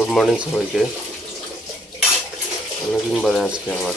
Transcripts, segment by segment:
Good morning সবাইকে অনেকদিন বাদে আজকে আবার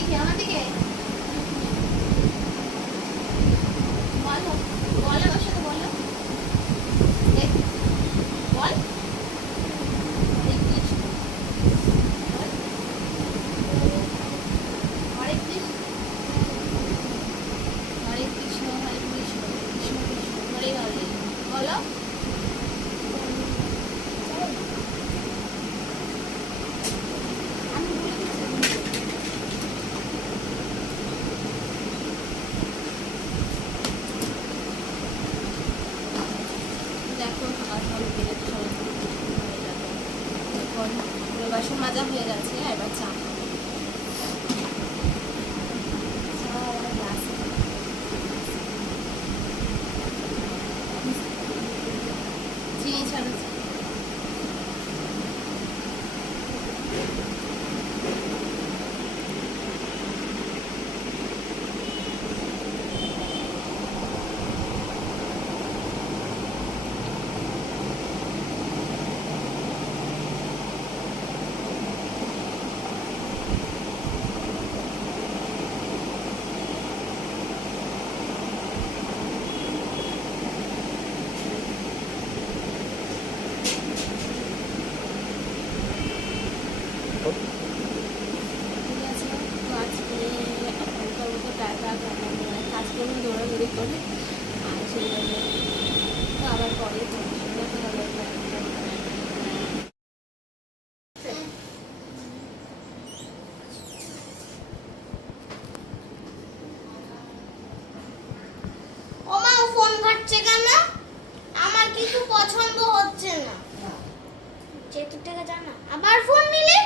এদিকে আমার দিকে আমার দিকে সব হয়ে যাবে এখন বাসন মাজা হয়ে গেছে এবার চা খাব। চা আর গ্লাসে। চিনি ছাড়া চা। ঠিক আছে তো আজকে এখনকার মতো টাকা মানে কাজ করব দৌড়াদৌড়ি করে আর সেই জন্য তো আবার পরে তোমার সঙ্গে কথা বলব। ওমা ও ফোন ঘাটছে কেন আমার কিছু পছন্দ হচ্ছে না যেহেতু টাকা জানা আবার ফোন নিলে?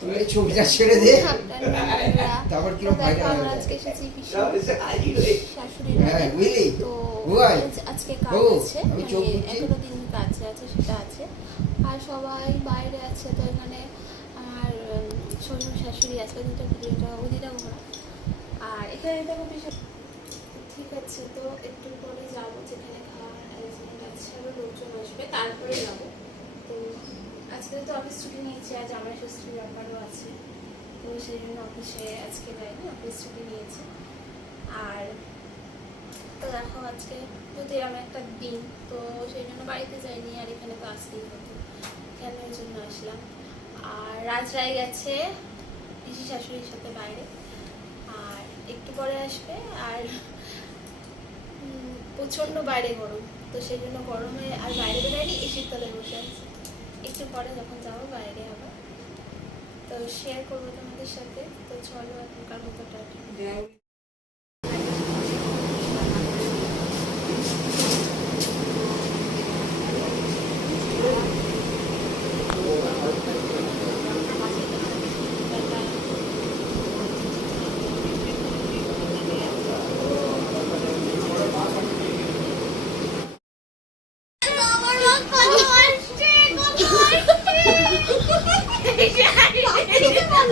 তুমি ছবিটা ছেড়ে দে। তারপর আজকে এসেছি হ্যাঁ, বুঝলি? বুঝাই? আজকে কাজ আছে। আমি মানে দিন কাজ আছে সেটা আছে। আর সবাই বাইরে আছে তো এখানে আমার শ্বশুর শাশুড়ি আজকে দিনটা ভিডিওটা ঘোরা আর এখানে দেখো ঠিক আছে, তো একটু পরে যাব যেখানে খাওয়ার লোকজন আসবে, তারপরে যাব। তো আজকে তো অফিস ছুটি নিয়েছি, আজ আমার শ্বশুর ব্যাপারও আছে। তো সেই জন্য অফিসে আজকে যাইনি অফিস ছুটি নিয়েছে। আর তো দেখো আজকে যদি এরকম একটা দিন, তো সেই জন্য বাড়িতে যাইনি, আর এখানে তো আসতেই হতো। কেন এই জন্য আসলাম? আর রাজরাই গেছে পিসি শাশুড়ির সাথে বাইরে। আর একটু পরে আসবে, আর প্রচণ্ড বাইরে গরম, তো সেই জন্য গরমে আর বাইরে বেরোয়নি এসির তলায় বসে আছে। একটু পরে যখন যাব বাইরে আবার। তো শেয়ার করব তোমাদের সাথে, তো চলো এখনকার মতো টাটা।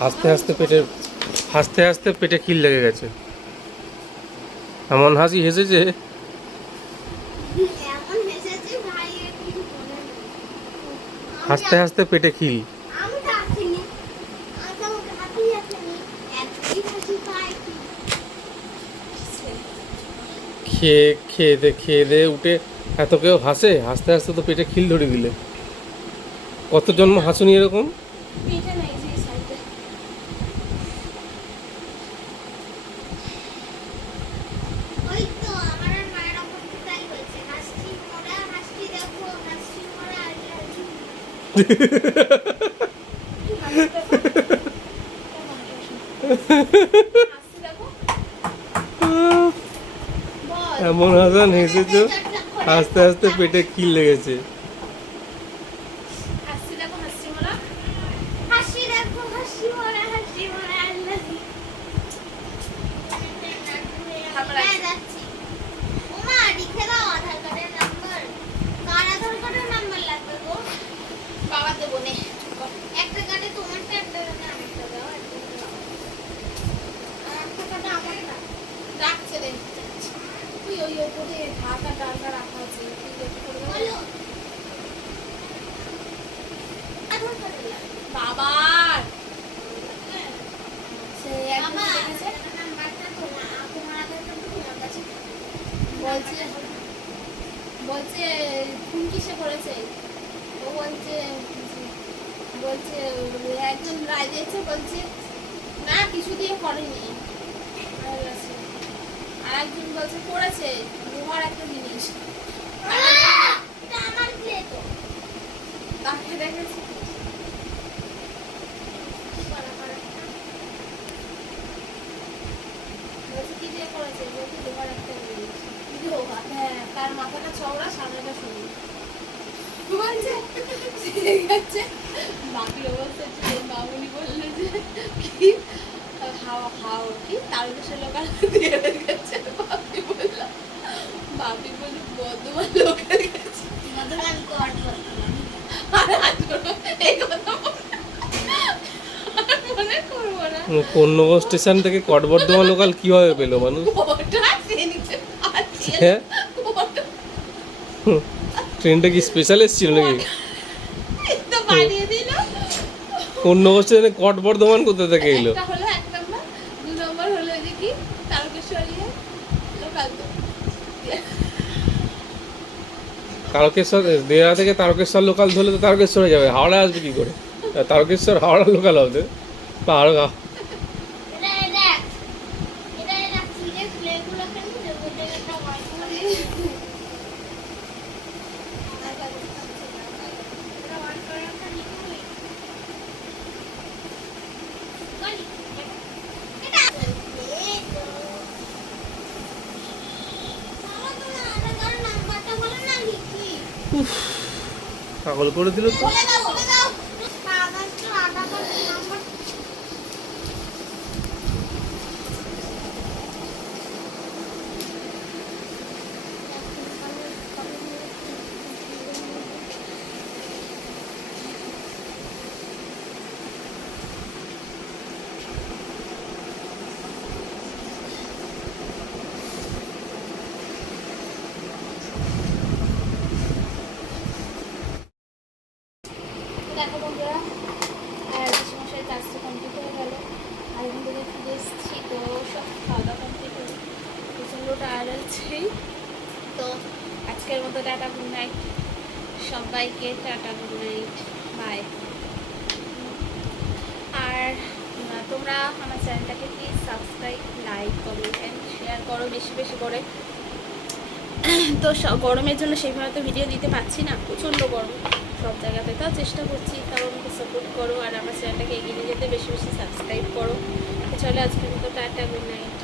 হাসতে হাসতে পেটে হাসতে হাসতে পেটে খিল লেগে গেছে। এমন হাসি হেসেছে। হাসতে হাসতে পেটে খিল। খেয়ে খেয়ে দে খেয়ে দে উঠে এত কেউ হাসে? হাসতে হাসতে তো পেটে খিল ধরে দিলে। কত জন্ম হাসুনি এরকম পেটে নাই যে সাইডে ওই তো আমার আর মায়ের অবস্থা তাই হয়েছে হাসছি মোড়া হাসছি দেখো হাসছি মোড়া আর হাসছি হাসতে দেখো বল এমন হাসান হেসেছো? আস্তে আস্তে পেটে কিল লেগেছে। ওই ওপরে ঢাকা রাখা আছে। বাবার। বলছে কিসে করেছে ও বলছে বলছে একজন রায় দিয়েছে বলছে না কিছু দিয়ে করেনি আর বলছে, করেছে লোহার একটা জিনিস। তাকে দেখেছে হ্যাঁ তার মাথাটা চওড়া সামনেটা সরু। মামুনি বলল যে কি? হাওয়া হাওয়া কি? তার দেশে লোকাল দিয়ে গেছে বাপি বলল বাপি বলল বর্ধমান লোকের গেছে মধুরান কর, কর। আর আজ করব এই কথা বলে। আর মনে না স্টেশন থেকে কটবর্ধমান লোকাল কীভাবে পেল মানুষ? হ্যাঁ? ট্রেনটা কি স্পেশাল এসেছিল নাকি? কন্যগঞ্জ স্টেশনে কটবর্ধমান কোথা থেকে এলো? তারকেশ্বরী দেয়া থেকে তারকেশ্বর লোকাল ধরলে তো তারকেশ্বরে যাবে হাওড়া আসবে কি করে? তারকেশ্বর হাওড়া লোকাল হবে। পাহাড় পাগল করে দিল তো। দেখো বন্ধুরা, আর মশাই কাজ কমপ্লিট হয়ে গেল। আর এখান থেকে ফিরে এসেছি। তো সব খাওয়া দাওয়া প্রচণ্ড টায়ার্ড আছি। তো আজকের মতো টাটা গুড নাইট সবাইকে টাটা গুড নাইট বাই আর তোমরা আমার চ্যানেলটাকে please subscribe like comment and share করো বেশি বেশি করে। তো গরমের জন্য সেইভাবে তো ভিডিও দিতে পারছি না। প্রচণ্ড গরম। সব জায়গাতে। তাও চেষ্টা করছি, তাও আমাকে সাপোর্ট করো আর আমার চ্যানেলটাকে এগিয়ে নিয়ে যেতে, বেশি বেশি সাবস্ক্রাইব করো। চলে আজকের মতো টাটা গুড নাইট